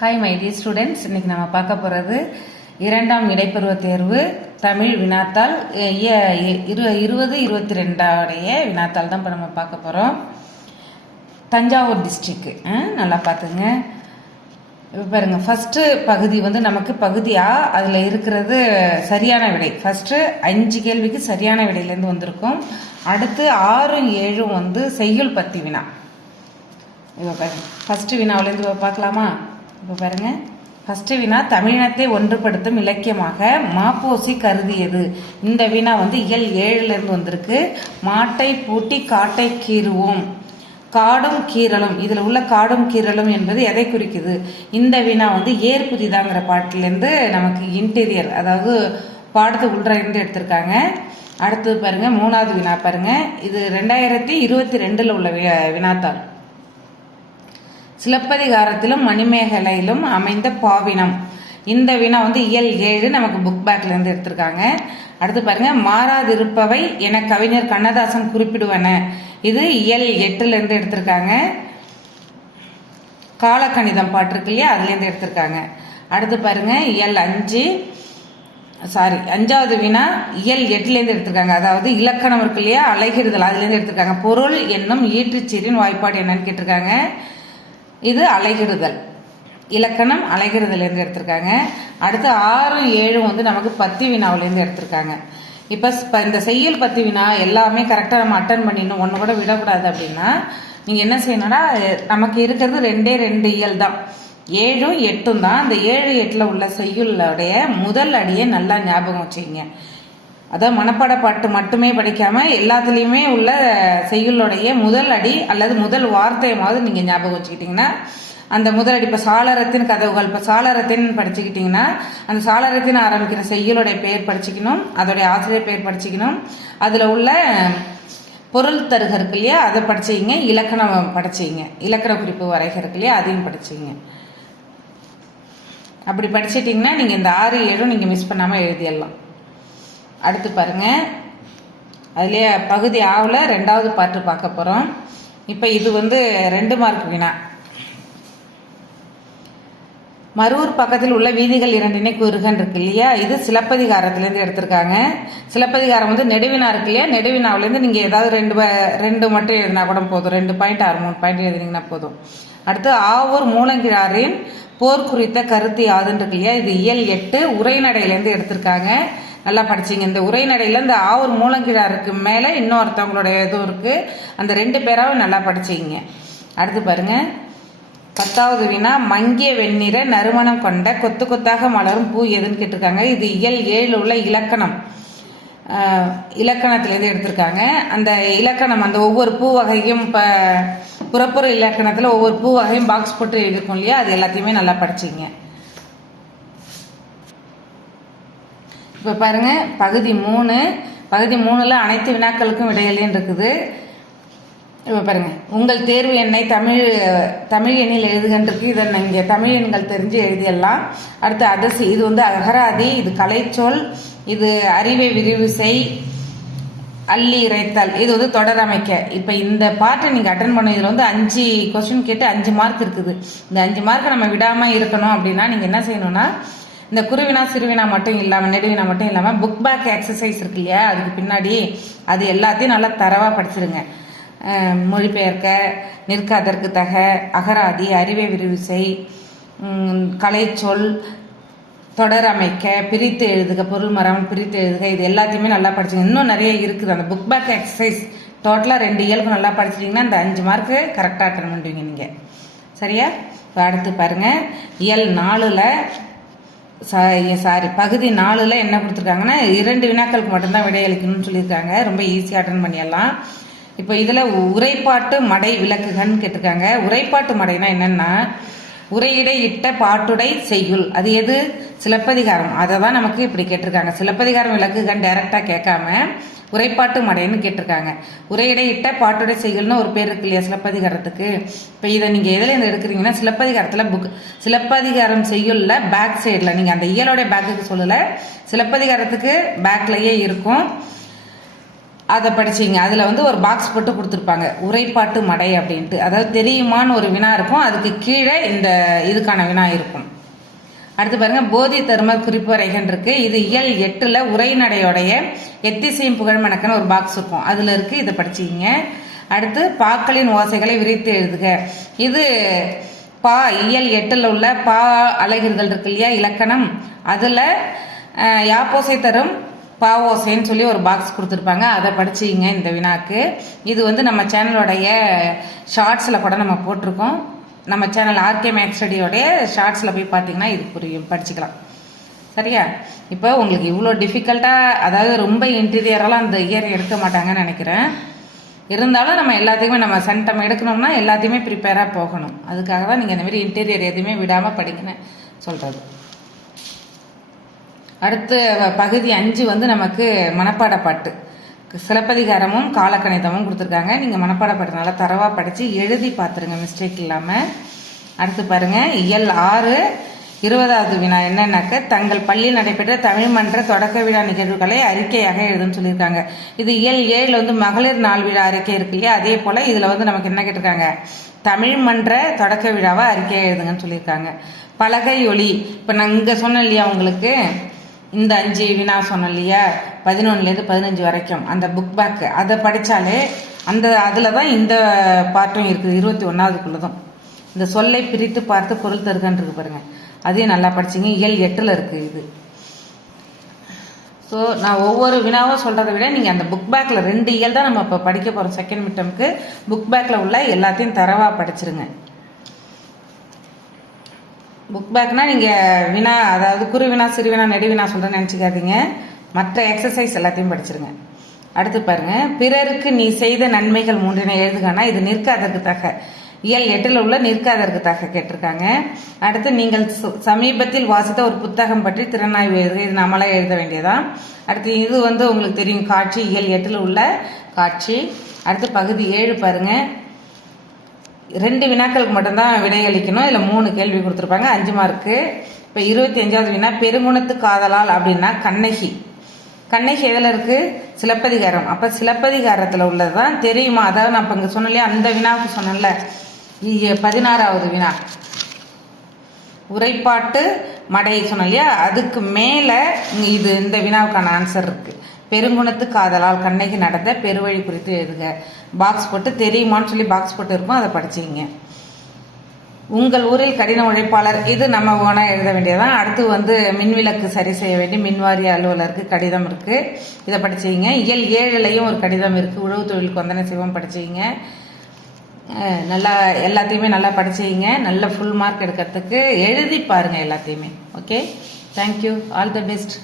Hi my D students இன்னைக்கு நம்ம பார்க்க போகிறது இரண்டாம் இடைப்பருவ தேர்வு தமிழ் வினாத்தாள் இரு இருபது இருபத்தி ரெண்டாவுடைய வினாத்தாள் தான் இப்போ நம்ம பார்க்க போகிறோம் தஞ்சாவூர் டிஸ்ட்ரிக்கு நல்லா பார்த்துங்க. இப்போ பாருங்க ஃபஸ்ட்டு பகுதி வந்து நமக்கு பகுதியாக அதில் இருக்கிறது சரியான விடை. ஃபஸ்ட்டு அஞ்சு கேள்விக்கு சரியான விடையிலேருந்து வந்திருக்கும். அடுத்து ஆறும் ஏழும் வந்து செய்யுள் பத்தி வினா. இப்போ பாருங்கள் ஃபஸ்ட்டு வினாவிலேருந்து பார்க்கலாமா? இப்போ பாருங்க. ஃபஸ்ட்டு வினா தமிழினத்தை ஒன்றுபடுத்தும் இலக்கியமாக மாப்போசி கருதியது. இந்த வினா வந்து இயல் ஏழுலேருந்து வந்திருக்கு. மாட்டை பூட்டி காட்டை கீறுவோம். காடும் கீரலும் இதில் உள்ள காடும் கீரலும் என்பது எதை குறிக்குது? இந்த வினா வந்து ஏர் புதிதாங்கிற பாட்டிலேருந்து நமக்கு இன்டீரியர் அதாவது பாடத்து உள்ளிருந்து எடுத்திருக்காங்க. அடுத்தது பாருங்கள் மூணாவது வினா பாருங்க. இது ரெண்டாயிரத்தி இருபத்தி ரெண்டில் உள்ள வி- வினாத்தாள் சிலப்பதிகாரத்திலும் மணிமேகலையிலும் அமைந்த பாவினம். இந்த வினா வந்து இயல் ஏழு நமக்கு புக் பேக்ல இருந்து எடுத்திருக்காங்க. அடுத்து பாருங்க மாறாதிருப்பவை என கவிஞர் கண்ணதாசன் குறிப்பிடுவன. இது இயல் எட்டுல இருந்து எடுத்திருக்காங்க. காலக்கணிதம் பாட்டு இருக்கு இல்லையா அதுலேருந்து எடுத்திருக்காங்க. அடுத்து பாருங்க இயல் அஞ்சு சாரி அஞ்சாவது வினா இயல் எட்டுலேருந்து எடுத்திருக்காங்க. அதாவது இலக்கணம் இருக்கு இல்லையா அலைகிறுதல் அதுலேருந்து எடுத்திருக்காங்க. பொருள் என்னும் ஈற்றுச்சீரின் வாய்ப்பாடு என்னன்னு கேட்டிருக்காங்க. இது அலைகிடுதல். இலக்கணம் அலைகிறதுலேருந்து எடுத்திருக்காங்க? அடுத்து ஆறும் ஏழும் வந்து நமக்கு பத்தி வினாவிலேருந்து எடுத்திருக்காங்க. இப்போ இந்த செய்யுள் பத்தி வினா எல்லாமே கரெக்டாக நம்ம அட்டன் பண்ணிடணும். ஒன்று கூட விடக்கூடாது அப்படின்னா நீங்கள் என்ன செய்யணும்னா நமக்கு இருக்கிறது ரெண்டே ரெண்டு இயல் தான். ஏழும் எட்டும் தான். அந்த ஏழு எட்டில் உள்ள செய்யுளுடைய முதல் அடியை நல்லா ஞாபகம் வச்சுக்கிங்க. அதான் மனப்பாட பாட்டு மட்டுமே படிக்காமல் எல்லாத்துலேயுமே உள்ள செய்யுளுடைய முதல் அடி அல்லது முதல் வார்த்தையமாவது நீங்கள் ஞாபகம் வச்சுக்கிட்டிங்கன்னா அந்த முதல் அடி இப்போ சாளரத்தின் கதவுகள் இப்போ சாளரத்தின் படிச்சுக்கிட்டிங்கன்னா அந்த சாளரத்தின் ஆரம்பிக்கிற செய்யுளுடைய பெயர் படிச்சுக்கணும் அதோடைய ஆசிரியர் பெயர் படிச்சுக்கணும். அதில் உள்ள பொருள் தருக இருக்கு இல்லையா அதை படிச்சிங்க இலக்கணம் படிச்சிங்க இலக்கண குறிப்பு வரைக இருக்கு இல்லையா அதையும் படிச்சிங்க அப்படி படிச்சிட்டிங்கன்னா நீங்கள் இந்த ஆறு ஏழும் நீங்கள் மிஸ் பண்ணாமல் எழுதிடலாம். அடுத்து பாருங்க. அதுலேயே பகுதி ஆவில் ரெண்டாவது பாட்டு பார்க்க போகிறோம் இப்போ இது வந்து ரெண்டு மார்க் வினா மரூர் பக்கத்தில் உள்ள வீதிகள் இரண்டினை கூறுகன் இருக்கு இல்லையா? இது சிலப்பதிகாரத்துலேருந்து எடுத்திருக்காங்க. சிலப்பதிகாரம் வந்து நெடுவினா இருக்கு இல்லையா? நெடுவினாவிலேருந்து நீங்கள் ஏதாவது ரெண்டு ரெண்டு மட்டும் எழுதினா கூட போதும். ரெண்டு பாயிண்ட் ஆறு மூணு பாயிண்ட் எழுதினீங்கன்னா போதும். அடுத்து ஆவூர் மூலங்கிழாரின் போர் குறித்த கருத்து யாதுன்னு இருக்கு இல்லையா? இது இயல் எட்டு உரைநடையிலேருந்து எடுத்திருக்காங்க. நல்லா படிச்சிங்க. இந்த உரைநடையில் இந்த ஆவூர் மூலங்கிழாருக்கு மேலே இன்னொருத்தவங்களுடைய இதுவும் இருக்குது அந்த ரெண்டு பேராவும் நல்லா படிச்சிங்க. அடுத்து பாருங்க. பத்தாவது வினா மங்கிய வெண்ணிற நறுமணம் கொண்ட கொத்து கொத்தாக மலரும் பூ எதுன்னு கேட்டிருக்காங்க. இது இயல் ஏழு உள்ள இலக்கணம். இலக்கணத்துலேருந்து இலக்கணத்திலேருந்து எடுத்திருக்காங்க. அந்த இலக்கணம் அந்த ஒவ்வொரு பூ வகையும் இப்போ புறப்புற இலக்கணத்தில் ஒவ்வொரு பூ வகையும் பாக்ஸ் போட்டு எழுதியிருக்கோம் இல்லையா? அது எல்லாத்தையுமே நல்லா படிச்சிங்க. இப்போ பாருங்க பகுதி மூணு. பகுதி மூணுல அனைத்து வினாக்களுக்கும் விடையலையும் இருக்குது. இப்போ பாருங்க உங்கள் தேர்வு எண்ணை தமிழ் தமிழ் எண்ணில் எழுதுகின்றிருக்கு. இதை இங்கே தமிழ் எண்கள் தெரிஞ்சு எழுதிடலாம் அடுத்து அதசி இது வந்து அகராதி இது கலைச்சொல் இது அறிவை விரிவு செய் அள்ளி இறைத்தல். இது வந்து தொடர் அமைக்க. இப்போ இந்த பாட்டை நீங்கள் அட்டன் பண்ண இதில் வந்து அஞ்சு கொஸ்டின் கேட்டு அஞ்சு மார்க் இருக்குது. இந்த அஞ்சு மார்க்கை நம்ம விடாமல் இருக்கணும் அப்படின்னா நீங்கள் என்ன செய்யணும்னா இந்த குருவினா சிறுவினா மட்டும் இல்லாமல் நெடுவினா மட்டும் இல்லாமல் புக் பேக் எக்ஸசைஸ் இருக்கு இல்லையா? அதுக்கு பின்னாடி அது எல்லாத்தையும் நல்லா தரவாக படிச்சிருங்க. மொழிபெயர்க்க நிற்க அதற்கு தக அகராதி அறிவை விரிவிசை கலைச்சொல் தொடர் அமைக்க பிரித்து எழுதுக பொருள் மரம் பிரித்து எழுதுக இது எல்லாத்தையுமே நல்லா படிச்சுங்க இன்னும் நிறைய இருக்குது. அந்த புக் பேக் எக்ஸசைஸ் டோட்டலாக ரெண்டு இயல்பு நல்லா படிச்சிட்டிங்கன்னா இந்த அஞ்சு மார்க்கு கரெக்டாக அட்டன் பண்ணுவீங்க நீங்கள் சரியா? இப்போ அடுத்து பாருங்கள் இயல் நாலில் சாரி பகுதி நாலில் என்ன கொடுத்துருக்காங்கன்னா இரண்டு வினாக்களுக்கு மட்டும்தான் விடையளிக்கணும்னு சொல்லியிருக்காங்க. ரொம்ப ஈஸியாக அட்டன் பண்ணிடலாம். இப்போ இதில் உரைப்பாட்டு மடை விளக்குகள்னு கேட்டிருக்காங்க. உரைப்பாட்டு மடைனா என்னென்னா உரையிடை இட்ட பாட்டுடை செய்யுள். அது எது? சிலப்பதிகாரம். அதை தான் நமக்கு இப்படி கேட்டிருக்காங்க. சிலப்பதிகாரம் விளக்குகன் டைரக்டாக கேட்காம உரைப்பாட்டு மடைன்னு கேட்டிருக்காங்க. உரையிடை இட்ட பாட்டுடை செய்கள்னு ஒரு பேர் இருக்கு இல்லையா சிலப்பதிகாரத்துக்கு? இப்போ இதை நீங்கள் எதில் இருந்து எடுக்கிறீங்கன்னா சிலப்பதிகாரத்தில் புக் சிலப்பதிகாரம் செய்யுள்ள பேக் சைடில் நீங்கள் அந்த இயலோடைய பேக்குக்கு சொல்லலை சிலப்பதிகாரத்துக்கு பேக்லேயே இருக்கும். அதை படிச்சீங்க. அதில் வந்து ஒரு பாக்ஸ் போட்டு கொடுத்துருப்பாங்க. உரைப்பாட்டு மடை அப்படின்ட்டு. அதாவது தெரியுமான்னு ஒரு வினா இருக்கும். அதுக்கு கீழே இந்த இதுக்கான வினா இருக்கும். அடுத்து பாருங்க போதி தர்ம குறிப்புரைகள் இருக்கு. இது இயல் எட்டுல உரைநடையோடைய எத்திசையும் புகழ் மணக்கன்னு ஒரு பாக்ஸ் இருக்கும். அதுல இருக்கு இதை படிச்சிக்கிங்க. அடுத்து பாக்களின் ஓசைகளை விரித்து எழுதுக. இது பா இயல் எட்டுல உள்ள பா அழகிறுதல் இருக்கு இல்லையா இலக்கணம். அதுல யாப்போசை தரும் பாவோசைன்னு சொல்லி ஒரு பாக்ஸ் கொடுத்துருப்பாங்க. அதை படிச்சிங்க இந்த வினாக்கு. இது வந்து நம்ம சேனலோடைய ஷார்ட்ஸில் கூட நம்ம போட்டிருக்கோம். நம்ம சேனல் ஆர்கே மேக்ஸ் ஸ்டடியோடைய ஷார்ட்ஸில் போய் பார்த்தீங்கன்னா இது புரியும். படிச்சுக்கலாம். சரியா? இப்போ உங்களுக்கு இவ்வளோ டிஃபிகல்ட்டாக அதாவது ரொம்ப இன்டீரியரெல்லாம் அந்த இயர் எடுக்க மாட்டாங்கன்னு நினைக்கிறேன். இருந்தாலும் நம்ம எல்லாத்தையுமே நம்ம சென்டம் எடுக்கணும்னா எல்லாத்தையுமே ப்ரிப்பேராக போகணும். அதுக்காக தான் நீங்கள் இந்தமாரி இன்டீரியர் எதுவுமே விடாமல் படிக்கணும்னு சொல்கிறது அடுத்து வ- பகுதி அஞ்சு வந்து நமக்கு மனப்பாட பாட்டு. சிலப்பதிகாரமும் காலக்கணிதமும் கொடுத்துருக்காங்க. நீங்கள் மனப்பாடப்படுறதுனால தரவாக படித்து எழுதி பார்த்துருங்க. மிஸ்டேக் இல்லாமல் அடுத்து பாருங்கள் இயல் ஆறு இருபதாவது வினா என்னன்னாக்க தங்கள் பள்ளியில் நடைபெற்ற தமிழ் மன்ற தொடக்க விழா நிகழ்வுகளை அறிக்கையாக எழுதுன்னு சொல்லியிருக்காங்க. இது இயல் ஏழில் வந்து மகளிர் நாள் விழா அறிக்கை இருக்கு இல்லையா? அதே போல் இதில் வந்து நமக்கு என்ன கேட்டிருக்காங்க? தமிழ் மன்ற தொடக்க விழாவை அறிக்கையாக எழுதுங்கன்னு சொல்லியிருக்காங்க. பலகை ஒளி இப்போ நான் இங்கே சொன்னேன் இல்லையா உங்களுக்கு? இந்த அஞ்சு வினா சொன்னேன் இல்லையா? பதினொன்னுலேருந்து பதினஞ்சு வரைக்கும் அந்த புக் பேக் அதை படித்தாலே அந்த அதில் தான் இந்த பாட்டும் இருக்குது. இருபத்தி ஒன்றாவதுக்குள்ளதும் இந்த சொல்லை பிரித்து பார்த்து பொருள் தருகன்னு இருக்கு பாருங்கள் அதையும் நல்லா படிச்சிங்க. இயல் எட்டில் இருக்குது இது. ஸோ நான் ஒவ்வொரு வினாவும் சொல்கிறத விட நீங்கள் அந்த புக் பேக்கில் ரெண்டு இயல் தான் நம்ம இப்போ படிக்க போகிறோம் செகண்ட் மிட்டம்க்கு புக் பேக்கில் உள்ள எல்லாத்தையும் தரவாக படிச்சிருங்க. புக் பேக்னால் நீங்கள் வினா அதாவது குறு வினா சிறு வினா சொல்கிறேன்னு நினச்சிக்காதீங்க. மற்ற எக்ஸசைஸ் எல்லாத்தையும் படிச்சிருங்க. அடுத்து பாருங்க பிறருக்கு நீ செய்த நன்மைகள் மூன்றினை எழுதுகனா இது நிற்காதற்கு தக இயல் எட்டில் உள்ள நிற்காதற்கு தக கேட்டிருக்காங்க. அடுத்து நீங்கள் சு- சமீபத்தில் வாசித்த ஒரு புத்தகம் பற்றி திறனாய்வு எழுதுக இது நம்மளே எழுத வேண்டியதான் அடுத்து இது வந்து உங்களுக்கு தெரியும் காட்சி இயல் எட்டில் உள்ள காட்சி. அடுத்து பகுதி ஏழு பாருங்க. ரெண்டு வினாக்களுக்கு மட்டும்தான் விடையளிக்கணும் இதில் மூணு கேள்வி கொடுத்துருப்பாங்க அஞ்சு மார்க்கு இப்போ இருபத்தி அஞ்சாவது வினா பெருங்குணத்து காதலால் அப்படின்னா கண்ணகி. கண்ணகி எதில் இருக்குது சிலப்பதிகாரம். அப்போ சிலப்பதிகாரத்தில் உள்ளது தான் தெரியுமா? அதாவது நான் இப்போ இங்கே சொன்னலையே இல்லையா அந்த வினாவுக்கு சொன்னேன்ல. இ- பதினாறாவது வினா. உரைப்பாட்டு மடை சொன்னலையா இல்லையா அதுக்கு மேலே இது இந்த வினாவுக்கான ஆன்சர் இருக்குது பெருங்குணத்து காதலால் கண்ணகி நடந்த பெருவழி குறித்து எழுதுக. பாக்ஸ் போட்டு தெரியுமான்னு சொல்லி பாக்ஸ் போட்டு இருக்கும் அதை படிச்சீங்க உங்கள் ஊரில் கடின உழைப்பாளர் இது நம்ம ஓனாக எழுத வேண்டியதான் அடுத்து வந்து மின்விளக்கு சரி செய்ய வேண்டிய மின்வாரிய அலுவலருக்கு கடிதம் இருக்குது இதை படிச்சீங்க. இயல் ஏழுலையும் ஒரு கடிதம் இருக்குது உழவு தொழிலுக்கு வந்தன சிவம் படிச்சீங்க. நல்லா எல்லாத்தையுமே நல்லா படிச்சீங்க. நல்ல ஃபுல் மார்க் எடுக்கிறதுக்கு எழுதி பாருங்கள் எல்லாத்தையுமே. Okay thank you all the best